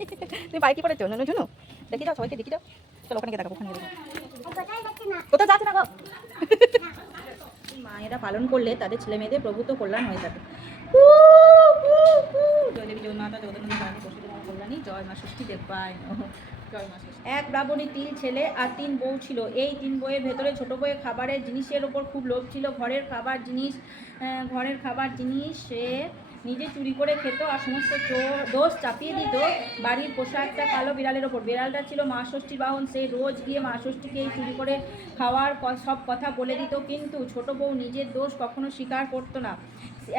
তুমি ঝুনু? দেখি যাও সবাইকে, দেখি যাও। চলো ওখানে ওখানে যাচ্ছে না গো? মায়েরা পালন করলে তাদের ছেলে মেয়েদের প্রভূত কল্যাণ হয়ে থাকে। জয় এক ব্রাহ্মণী, তিন ছেলে আর তিন বউ ছিল। এই তিন বইয়ের ভেতরে ছোট বইয়ের খাবারের জিনিসের ওপর খুব লোভ ছিল। ঘরের খাবার জিনিস ঘরের খাবার জিনিস সে নিজে চুরি করে খেত আর সমস্ত চোর দোষ চাপিয়ে দিত। বাড়ির পোষা একটা কালো বিড়ালের ওপর। বিড়ালটা ছিল মা ষষ্ঠীর বাহন, সে রোজ গিয়ে মা ষষ্ঠীকে চুরি করে খাওয়ার সব কথা বলে দিত। কিন্তু ছোট বউ নিজের দোষ কখনো স্বীকার করতো না।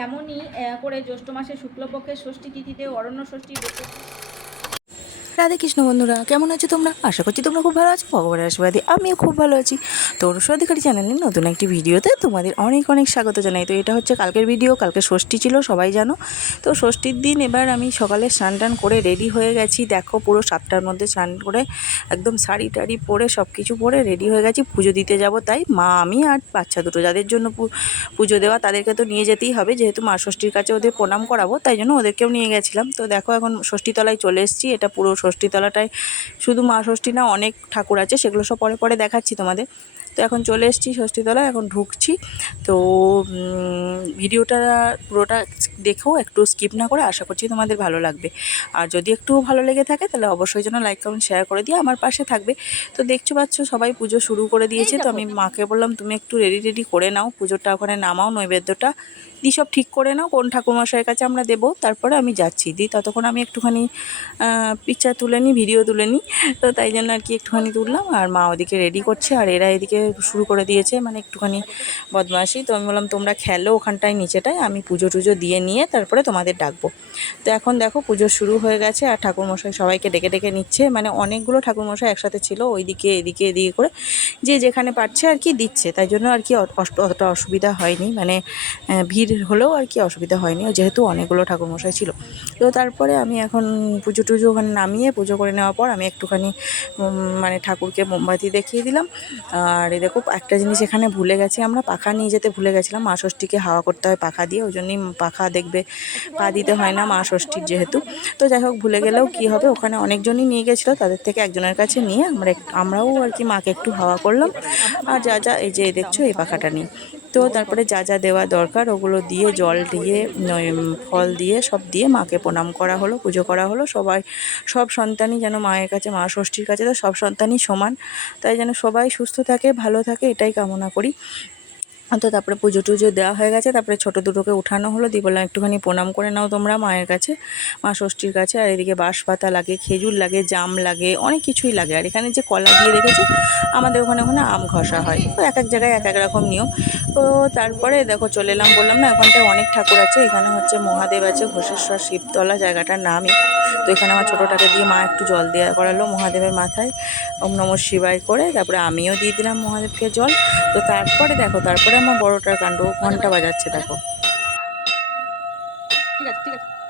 এমনই করে জ্যৈষ্ঠ মাসে শুক্লপক্ষের ষষ্ঠী তিথিতে অরণ্য ষষ্ঠী রাধে কৃষ্ণ বন্ধুরা, কেমন আছো তোমরা? আশা করছি তোমরা খুব ভালো আছো, ভগবানের আশীর্বাদে আমিও খুব ভালো আছি। তো অধিকারী চ্যানেলের নতুন একটি ভিডিওতে তোমাদের অনেক অনেক স্বাগত জানাই। তো এটা হচ্ছে কালকের ভিডিও, কালকে ষষ্ঠী ছিল, সবাই জানো। তো ষষ্ঠীর দিন এবার আমি সকালে স্নান টান করে রেডি হয়ে গেছি। দেখো পুরো সাতটার মধ্যে স্নান করে একদম শাড়ি টাড়ি পরে সব কিছু পরে রেডি হয়ে গেছি, পুজো দিতে যাব। তাই মা, আমি আর বাচ্চা দুটো, যাদের জন্য পুজো দেওয়া তাদেরকে তো নিয়ে যেতেই হবে। যেহেতু মা ষষ্ঠীর কাছে ওদের প্রণাম করাবো, তাই জন্য ওদেরকেও নিয়ে গেছিলাম। তো দেখো এখন ষষ্ঠীতলায় চলে এসেছি, এটা পুরো ষষ্ঠীতলাটায় শুধু মা ষষ্ঠী না, অনেক ঠাকুর আছে, সেগুলো সব পরে পরে দেখাচ্ছি তোমাদের। তো এখন চলে এসেছি ষষ্ঠীতলায়, এখন ঢুকছি। তো ভিডিওটা পুরোটা দেখেও একটু স্কিপ না করে আশা করছি তোমাদের ভালো লাগবে। আর যদি একটু ভালো লেগে থাকে, তাহলে অবশ্যই যেন লাইক, কমেন্ট শেয়ার করে দিয়ে আমার পাশে থাকবে। তো দেখছ পাচ্ছ, সবাই পুজো শুরু করে দিয়েছে, তো আমি মাকে বললাম, তুমি একটু রেডি রেডি করে নাও, পুজোটা ওখানে নামাও, নৈবেদ্যটা। দিয়ে সব ঠিক করে নাও, কোন ঠাকুরমশাইয়ের কাছে আমরা দেবো, তারপরে আমি যাচ্ছি। দিই ততক্ষণ আমি একটুখানি পিকচার তুলে নিই ভিডিও তুলে নিই তো তাই জন্য আর কি একটুখানি তুললাম, আর মা ওদিকে রেডি করছে, আর এরা এদিকে শুরু করে দিয়েছে মানে একটুখানি বদমাশি। তো আমি বললাম, তোমরা খেলো ওখানটায়, নিচেটায়, আমি পুজো টুজো দিয়ে নিয়ে তারপরে তোমাদের ডাকবো। তো এখন দেখো পুজো শুরু হয়ে গেছে, আর ঠাকুরমশাই সবাইকে ডেকে ডেকে নিচ্ছে মানে অনেকগুলো ঠাকুরমশাই একসাথে ছিল, ওইদিকে এদিকে এদিকে করে যে যেখানে পারছে আর কি দিচ্ছে, তাই জন্য আর কি অতটা অসুবিধা হয়নি মানে ভিড় হলেও আর কি অসুবিধা হয়নি যেহেতু অনেকগুলো ঠাকুরমশাই ছিল। তো তারপরে আমি এখন পুজো টুজো ওখানে নামিয়ে পুজো করে নেওয়ার পর আমি একটুখানি মানে ঠাকুরকে মোমবাতি দেখিয়ে দিলাম। আর দেখো, একটা জিনিস এখানে ভুলে গেছি আমরা, পাখা নিয়ে যেতে ভুলে গেছিলাম। মা ষষ্ঠীকে হাওয়া করতে হয় পাখা দিয়ে, ওই জন্যই পাখা দেখবে, পা দিতে হয় না মা ষষ্ঠীর যেহেতু। তো যাই হোক, ভুলে গেলেও কি হবে, ওখানে অনেকজনই নিয়ে গেছিল, তাদের থেকে একজনের কাছে নিয়ে আমরা আমরাও আর কি মাকে একটু হাওয়া করলাম। আর যা যা, এই যে দেখছ, এই পাখাটা নিয়ে। তো তারপরে যা যা দেওয়া দরকার ওগুলো দিয়ে জল দিয়ে ফল দিয়ে, সব দিয়ে মাকে প্রণাম করা হলো, পুজো করা হলো। সবাই, সব সন্তানই যেন মায়ের কাছে, মা ষষ্ঠীর কাছে, তো সব সন্তানই সমান। তাই যেন সবাই সুস্থ থাকে, ভালো থাকে, এটাই কামনা করি। তো তারপরে পুজো টুজো দেওয়া হয়ে গেছে। তারপরে ছোটো দুটোকে উঠানো হলো। দিয়ে বললাম, একটুখানি প্রণাম করে নাও তোমরা মায়ের কাছে, মা ষষ্ঠীর কাছে। আর এদিকে বাঁশ পাতা লাগে, খেজুর লাগে, জাম লাগে, অনেক কিছুই লাগে। আর এখানে যে কলা দিয়ে রেখেছে, আমাদের ওখানে ওখানে আম ঘষা হয়। তো এক এক জায়গায় এক এক রকম নিয়ম। তো তারপরে দেখো চলে এলাম, বললাম না ওখানটায় অনেক ঠাকুর আছে, এখানে হচ্ছে মহাদেব আছে, ঘোষেশ্বর, শিবতলা জায়গাটার নামই। তো এখানে আমার ছোটোটাকে দিয়ে মা একটু জল দেওয়া করালো মহাদেবের মাথায়, ওম নম শিবায় করে, তারপরে আমিও দিয়ে দিলাম মহাদেবকে জল। তো তারপরে দেখো, তারপরে আমার বড়টার কাণ্ড, ঘণ্টা বাজাচ্ছে দেখো। ঠিক আছে ঠিক আছে।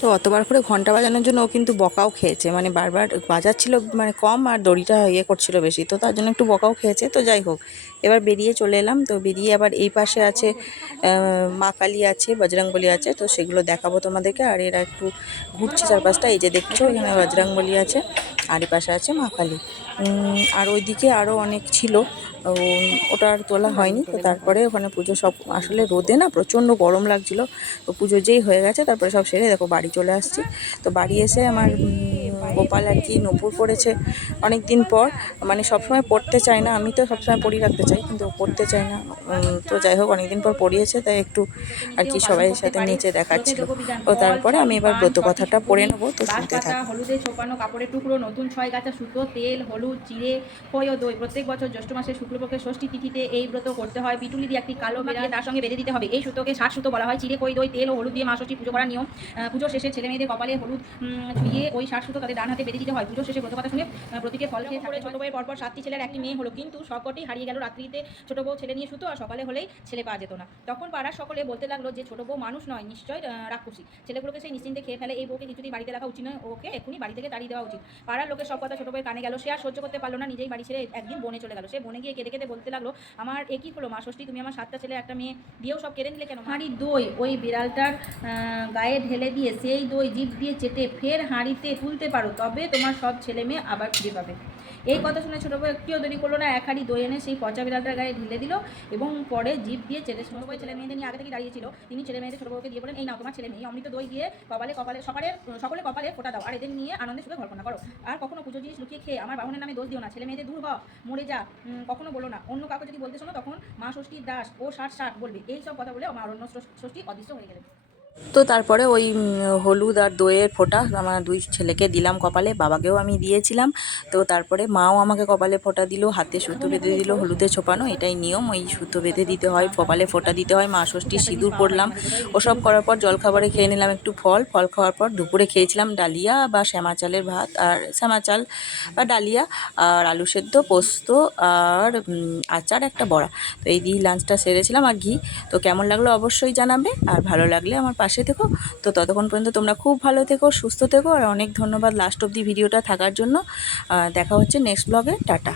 তো অতবার করে ঘণ্টা বাজানোর জন্য ও কিন্তু বকাও খেয়েছে। মানে বারবার বাজাচ্ছিল মানে কম আর দড়িটা ইয়ে করছিল বেশি। তো তার জন্য একটু বকাও খেয়েছে, তো যাই হোক। এবার বেরিয়ে চলে এলাম, তো বেরিয়ে আবার এই পাশে আছে মা কালী আছে বজরাঙ্গলি আছে, তো সেগুলো দেখাবো তোমাদেরকে। আর এরা একটু ঘুরছে চারপাশটা। এই যে দেখছ, এখানে বজরাঙ্গলি আছে। আর এপাশে পাশে আছে মা কালী আর ওইদিকে আরও অনেক ছিল। ওটা আর তোলা হয়নি, তো তারপরে ওখানে পুজো সব আসলে রোদে না, প্রচণ্ড গরম লাগছিল। তো পুজো যেই হয়ে গেছে, তারপরে সব সেরে দেখো বাড়ি চলে আসছি। তো বাড়ি এসে আমার গোপাল আর কি নপুর পড়েছে অনেক দিন পর। মানে সবসময় পড়তে চায় না আমি তো সবসময় পড়ি রাখতে চাই কিন্তু পড়তে চায় না। তো যাই হোক অনেকদিন পর পড়িয়েছে তাই একটু আর কি সবাই সাথে নিচে দেখাচ্ছিল। তো তারপরে আমি এবার ব্রত কথাটা পড়ে নেব তো শুনতে থাকো। হলুদে ছোপানো কাপড়ের টুকরো নতুন ছয় গাছা সুতো তেল হলুদ চিড়ে খই ও দই। প্রত্যেক বছর জ্যৈষ্ঠ মাসে শুক্লপক্ষের ষষ্ঠী তিথিতে এই ব্রত করতে হয়। পিটুলি দিয়ে একটি কালো বেড়ালে তার সঙ্গে বেঁধে দিতে হবে। এই সুতোকে ষাট সুতো বলা হয়। চিড়ে খই দই তেল ও হলুদ দিয়ে মা ষষ্ঠী পুজো করার নিয়ম। পুজো শেষে ছেলে মেয়েদের কপালে হলুদ ছুঁয়ে ওই ষাট সুতো তাদের ডান হাতে বেঁধে দিতে হয়। পুজো শেষে ব্রত কথা শুনে আহ, প্রতীকে ফল খেয়ে করে ছোট বউয়ের পরপর সাতটি ছেলের একটি মেয়ে হলো। কিন্তু সবকটি হারিয়ে গেল রাত্রিতে ছোট বউ ছেলে নিয়ে শুতো আর সকালে হলেই ছেলে পাওয়া যেত না। তখন পাড়ার সকলে বলতে লাগল যে ছোট বউ মানুষ নয় নিশ্চয় রাক্ষসী। ছেলেগুলোকে সেই নিশ্চিন্তে খেয়ে ফেলে। এই বউকে কিছুতেই বাড়িতে রাখা উচিত নয়। ওকে এখনই বাড়ি থেকে তাড়িয়ে দেওয়া উচিত। পাড়ার লোকের সব কথা ছোট বউয়ের কানে গেল। সে আর সহ্য করতে পারল না। নিজেই বাড়ি ছেড়ে একদিন বনে চলে গেল। সে বনে গিয়ে কেঁদে কেঁদে বলতে লাগল আমার একই হলো মা ষষ্ঠী? তুমি আমার সাতটা ছেলে একটা মেয়ে দিয়েও সব কেড়ে নিলে কেন হাঁড়ি দই ওই বিড়ালটার গায়ে ঢেলে দিয়ে সেই দই জিভ দিয়ে চেটে ফের হাঁড়িতে তুলতে পারো। তবে তোমার সব ছেলে মেয়ে আবার ফিরে পাবে। এই কথা শুনে ছোটো বউ একটিও দেরি করল না এক হাঁড়ি দই এনে সেই পচা বিড়ালটার গায়ে ঢেলে দিল এবং পরে জিভ দিয়ে ছেলে ছোটো বউ ছেলে মেয়েদের নিয়ে আগে থেকে দাঁড়িয়েছিল তিনি ছেলে মেয়েদের ছোটো বউকে দিয়ে বলেন এই নাও তোমার ছেলে মেয়ে, অমৃত দই দিয়ে কপালে কপালে সকালে সকলে কপালে ফোটা দাও, আর এদের নিয়ে আনন্দের সুখে কল্পনা করো। আর কখনো পুজো জিনিস লুকিয়ে খেয়ে আমার বাহনের নামে দোষ দিও না, ছেলে মেয়েদের দূর হ মরে যা কখনো বলো না। অন্য কাউকে যদি বলতে শোনো, তখন মা ষষ্ঠীর দাস ও ষাট ষাট বলবে। এই সব কথা বলে আমার অন্য ষষ্ঠী অদৃশ্য হয়ে গেলেন। তো তারপরে ওই হলুদ আর দইয়ের ফোঁটা আমার দুই ছেলেকে দিলাম কপালে, বাবাকেও আমি দিয়েছিলাম। তো তারপরে মাও আমাকে কপালে ফোঁটা দিল, হাতে সুতো বেঁধে দিল, হলুদে ছোপানো, এটাই নিয়ম। ওই সুতো বেঁধে দিতে হয়, কপালে ফোঁটা দিতে হয়, মা ষষ্ঠী সিঁদুর পরলাম। ওসব করার পর জলখাবারে খেয়ে নিলাম একটু ফল। ফল খাওয়ার পর দুপুরে খেয়েছিলাম ডালিয়া বা শ্যামা চালের ভাত আর, শ্যামা চাল বা ডালিয়া আর আলু সেদ্ধ, পোস্ত আর আচার একটা বড়া। তো এই দিয়ে লাঞ্চটা সেরেছিলাম আর ঘি। তো কেমন লাগল অবশ্যই জানাবে, আর ভালো লাগলে আমার পাশে থেকো। তো ততক্ষণ পর্যন্ত তোমরা খুব ভালো থেকো, সুস্থ থেকো, আর অনেক ধন্যবাদ লাস্ট অব দি ভিডিওটা থাকার জন্য। দেখা হচ্ছে নেক্সট ব্লগে টাটা।